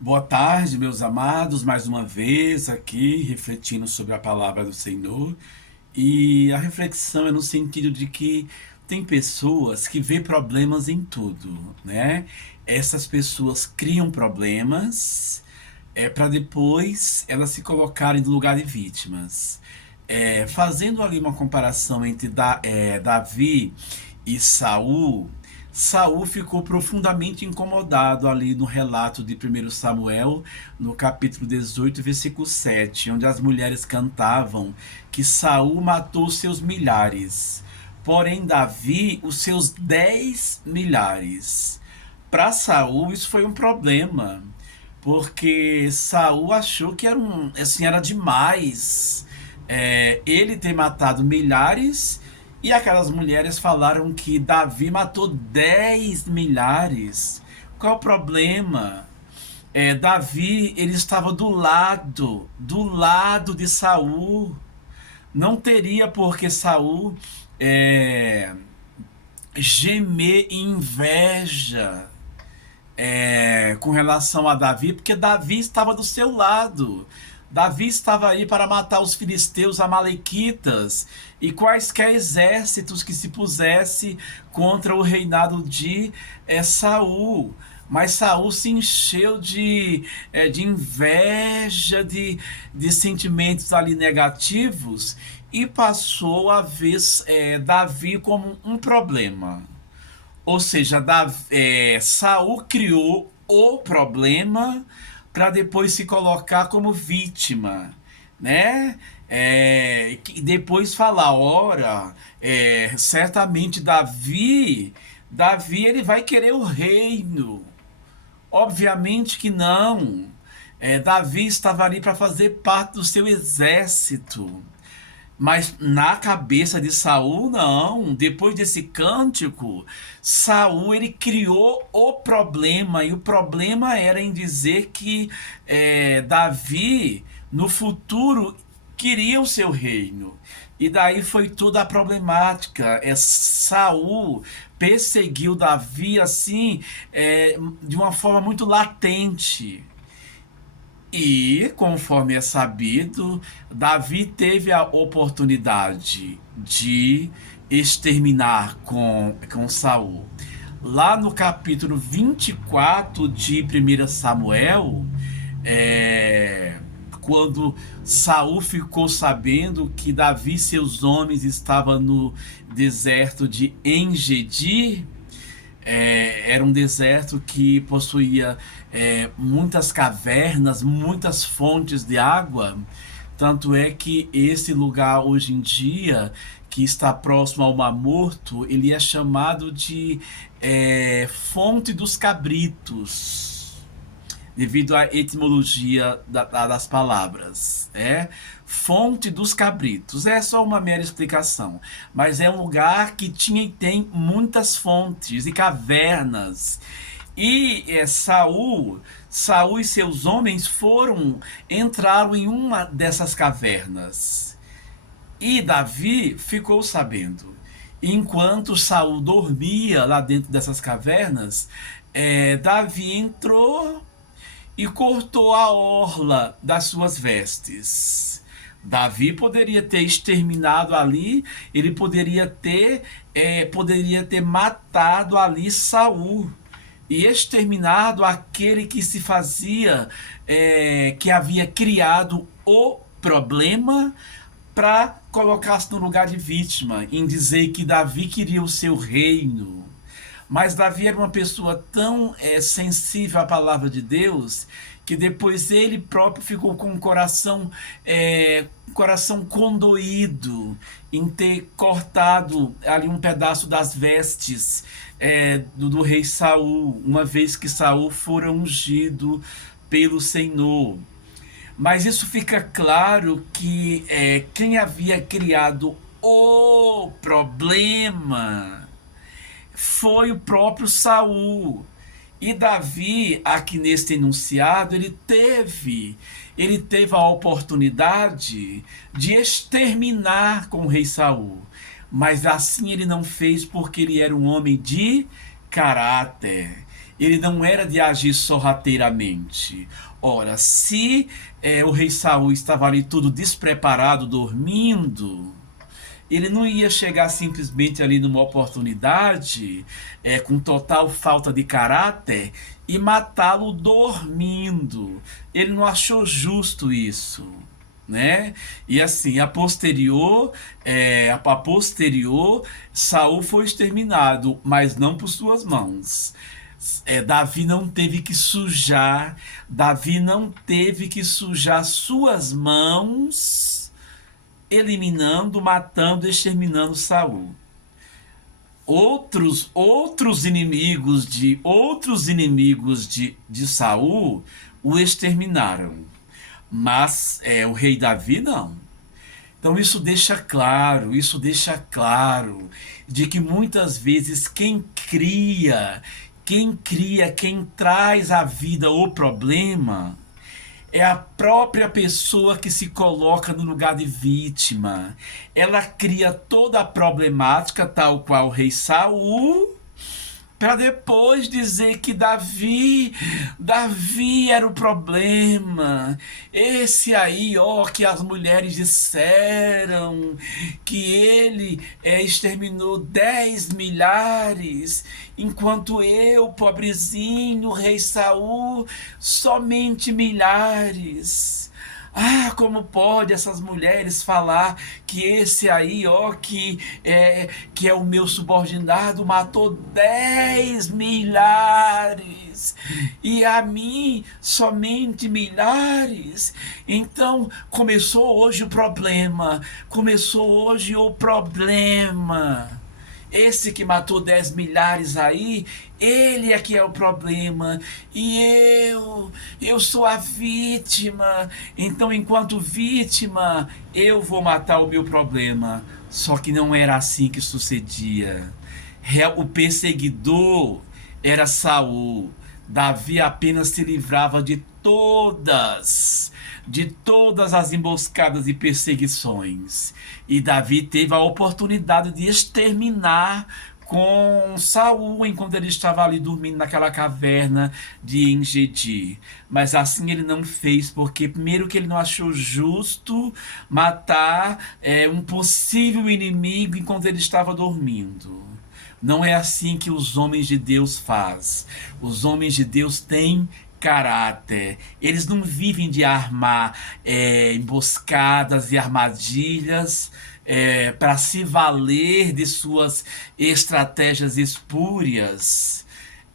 Boa tarde, meus amados, mais uma vez aqui refletindo sobre a palavra do Senhor. E a reflexão é no sentido de que tem pessoas que vê problemas em tudo, né? Essas pessoas criam problemas para depois elas se colocarem no lugar de vítimas. Fazendo ali uma comparação entre Davi e Saul, Saul ficou profundamente incomodado ali no relato de 1 Samuel, no capítulo 18, versículo 7, onde as mulheres cantavam que Saul matou seus milhares, porém Davi os seus 10 milhares. Para Saul isso foi um problema, porque Saul achou que era demais, ele ter matado milhares, e aquelas mulheres falaram que Davi matou 10 milhares. Qual o problema? Davi, ele estava do lado de Saul. Não teria por que Saul é, gemer em inveja com relação a Davi, porque Davi estava do seu lado. Davi estava aí para matar os filisteus, amalequitas e quaisquer exércitos que se pusesse contra o reinado de Saul. Mas Saul se encheu de inveja, de sentimentos ali negativos, e passou a ver Davi como um problema. Ou seja, Saul criou o problema para depois se colocar como vítima, né? E depois falar, ora, certamente Davi ele vai querer o reino. Obviamente que não. Davi estava ali para fazer parte do seu exército. Mas na cabeça de Saul, não. Depois desse cântico, Saul ele criou o problema. E o problema era em dizer que Davi, no futuro, queria o seu reino. E daí foi toda a problemática. Saul perseguiu Davi assim, de uma forma muito latente. E, conforme é sabido, Davi teve a oportunidade de exterminar com Saul. Lá no capítulo 24 de 1 Samuel, quando Saul ficou sabendo que Davi e seus homens estavam no deserto de Engedi, era um deserto que possuía muitas cavernas, muitas fontes de água. Tanto é que esse lugar hoje em dia, que está próximo ao Mar Morto, ele é chamado de Fonte dos Cabritos, devido à etimologia das palavras. Fonte dos Cabritos. É só uma mera explicação. Mas é um lugar que tinha e tem muitas fontes e cavernas. E Saul e seus homens entraram em uma dessas cavernas. E Davi ficou sabendo. Enquanto Saul dormia lá dentro dessas cavernas, Davi entrou e cortou a orla das suas vestes. Davi poderia ter exterminado ali, ele poderia ter matado ali Saul e exterminado aquele que se fazia, que havia criado o problema para colocar-se no lugar de vítima, em dizer que Davi queria o seu reino. Mas Davi era uma pessoa tão sensível à palavra de Deus, que depois ele próprio ficou com coração condoído em ter cortado ali um pedaço das vestes do rei Saul, uma vez que Saul fora ungido pelo Senhor. Mas isso fica claro que quem havia criado o problema foi o próprio Saul. E Davi, aqui neste enunciado, ele teve a oportunidade de exterminar com o rei Saul. Mas assim ele não fez, porque ele era um homem de caráter. Ele não era de agir sorrateiramente. Ora, se o rei Saul estava ali tudo despreparado, dormindo, ele não ia chegar simplesmente ali numa oportunidade, com total falta de caráter, e matá-lo dormindo. Ele não achou justo isso, né? E assim, a posterior, Saul foi exterminado, mas não por suas mãos. Davi não teve que sujar, Davi não teve que sujar suas mãos eliminando, matando, exterminando Saul. Outros inimigos de Saul o exterminaram, mas o rei Davi não. Então isso deixa claro de que muitas vezes quem traz à vida o problema é a própria pessoa que se coloca no lugar de vítima. Ela cria toda a problemática, tal qual o rei Saul, para depois dizer que Davi era o problema. Esse aí, ó, que as mulheres disseram que ele exterminou 10 milhares, enquanto eu, pobrezinho, rei Saul, somente milhares. Ah, como pode essas mulheres falar que esse aí, ó, que é o meu subordinado, matou 10 milhares e a mim somente milhares? Então começou hoje o problema. Começou hoje o problema. Esse que matou 10 milhares aí, ele é que é o problema. E eu sou a vítima. Então, enquanto vítima, eu vou matar o meu problema. Só que não era assim que sucedia. O perseguidor era Saul. Davi apenas se livrava de todas as emboscadas e perseguições. E Davi teve a oportunidade de exterminar com Saul enquanto ele estava ali dormindo naquela caverna de Engedi. Mas assim ele não fez, porque primeiro que ele não achou justo matar um possível inimigo enquanto ele estava dormindo. Não é assim que os homens de Deus fazem. Os homens de Deus têm caráter. Eles não vivem de armar emboscadas e armadilhas para se valer de suas estratégias espúrias.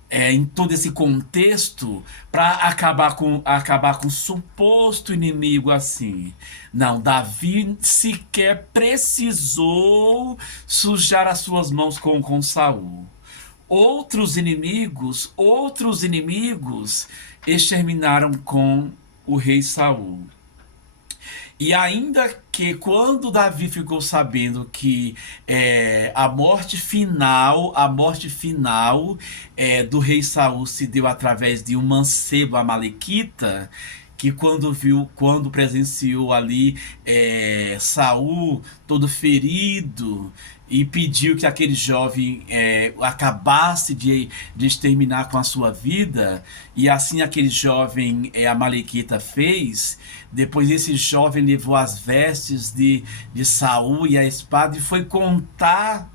Em todo esse contexto, para acabar com o suposto inimigo assim. Não, Davi sequer precisou sujar as suas mãos com Saul. Outros inimigos exterminaram com o rei Saul. E ainda que quando Davi ficou sabendo que a morte final do rei Saul se deu através de um mancebo amalequita, que quando presenciou ali Saul todo ferido e pediu que aquele jovem acabasse de exterminar com a sua vida, e assim aquele jovem amalequita fez. Depois esse jovem levou as vestes de Saul e a espada e foi contar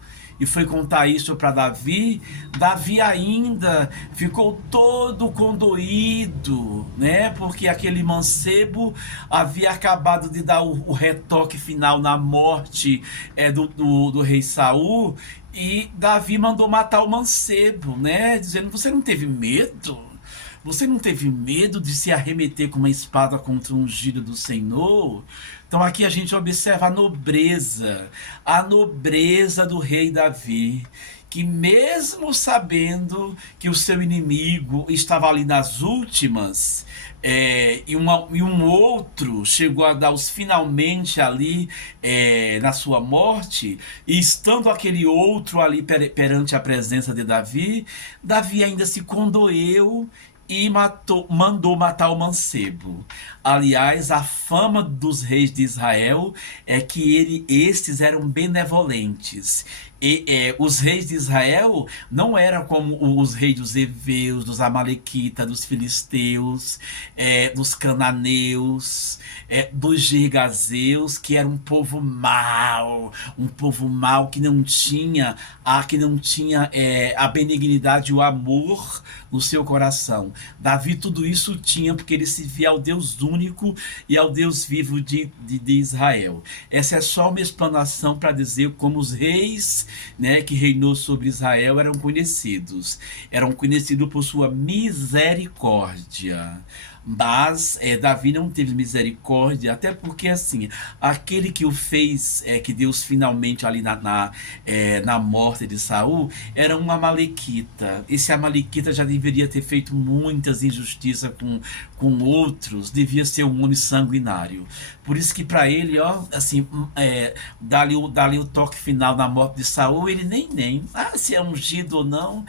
isso para Davi. Davi ainda ficou todo condoído, né? Porque aquele mancebo havia acabado de dar o retoque final na morte do rei Saul, e Davi mandou matar o mancebo, né? Dizendo: você não teve medo? Você não teve medo de se arremeter com uma espada contra o ungido do Senhor? Então aqui a gente observa a nobreza do rei Davi, que mesmo sabendo que o seu inimigo estava ali nas últimas, e um outro chegou a dar os finalmente ali na sua morte, e estando aquele outro ali perante a presença de Davi, Davi ainda se condoeu e mandou matar o mancebo. Aliás, a fama dos reis de Israel é que estes eram benevolentes. Os reis de Israel não eram como os reis dos heveus, dos amalequitas, dos filisteus, dos cananeus, dos girgazeus, que era um povo mau que não tinha a benignidade e o amor no seu coração. Davi tudo isso tinha porque ele se via ao Deus único e ao Deus vivo de Israel. Essa é só uma explanação para dizer como os reis, né, que reinou sobre Israel eram conhecidos por sua misericórdia. Mas Davi não teve misericórdia, até porque assim, aquele que o fez, que Deus finalmente ali na morte de Saul, era um amalequita. Esse amalequita já deveria ter feito muitas injustiças com outros, devia ser um homem sanguinário. Por isso que para ele, ó, assim, dali o toque final na morte de Saul, ele nem, se é ungido ou não,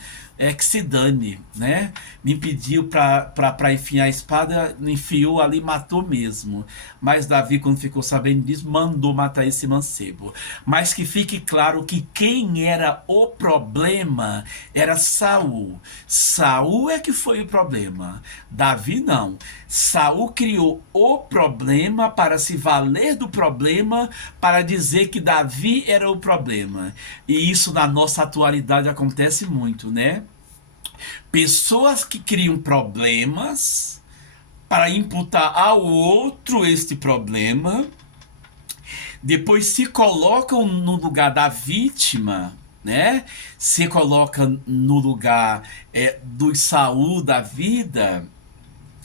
que se dane, né? Me pediu para enfiar a espada, enfiou ali, matou mesmo. Mas Davi, quando ficou sabendo disso, mandou matar esse mancebo. Mas que fique claro que quem era o problema era Saul. Saul é que foi o problema. Davi não. Saul criou o problema para se valer do problema, para dizer que Davi era o problema. E isso na nossa atualidade acontece muito, né? Pessoas que criam problemas para imputar ao outro este problema, depois se colocam no lugar da vítima, né? Se coloca no lugar do Saul da vida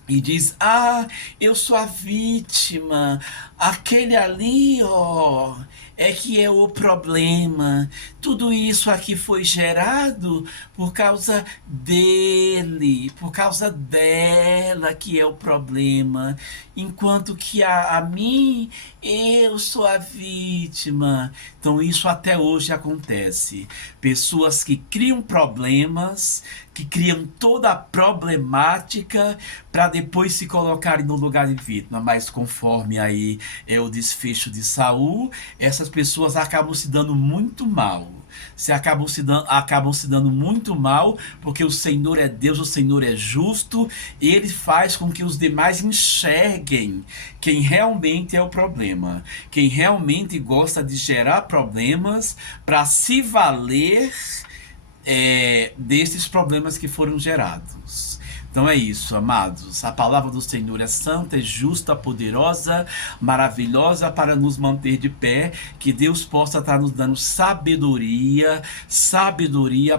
e diz: ah, eu sou a vítima, aquele ali, ó, é que é o problema. Tudo isso aqui foi gerado por causa dele, por causa dela, que é o problema. Enquanto que a mim, eu sou a vítima. Então isso até hoje acontece. Pessoas que criam problemas, que criam toda a problemática para depois se colocarem no lugar de vítima. Mas conforme aí o desfecho de Saul, essas pessoas acabam se dando muito mal. Acabam se dando muito mal, porque o Senhor é Deus, o Senhor é justo, e Ele faz com que os demais enxerguem quem realmente é o problema, quem realmente gosta de gerar problemas para se valer desses problemas que foram gerados. Então é isso, amados. A palavra do Senhor é santa, é justa, poderosa, maravilhosa para nos manter de pé. Que Deus possa estar nos dando sabedoria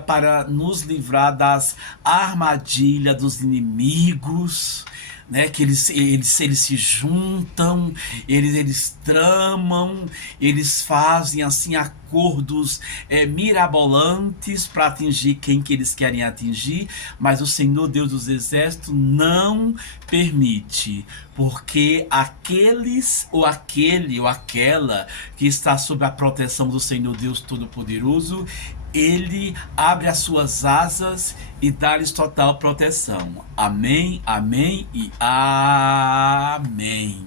para nos livrar das armadilhas dos inimigos, né? Que eles se juntam, eles tramam, eles fazem assim acordos mirabolantes para atingir quem que eles querem atingir, mas o Senhor Deus dos Exércitos não permite, porque aqueles ou aquele ou aquela que está sob a proteção do Senhor Deus Todo-Poderoso, Ele abre as suas asas e dá-lhes total proteção. Amém, amém e amém.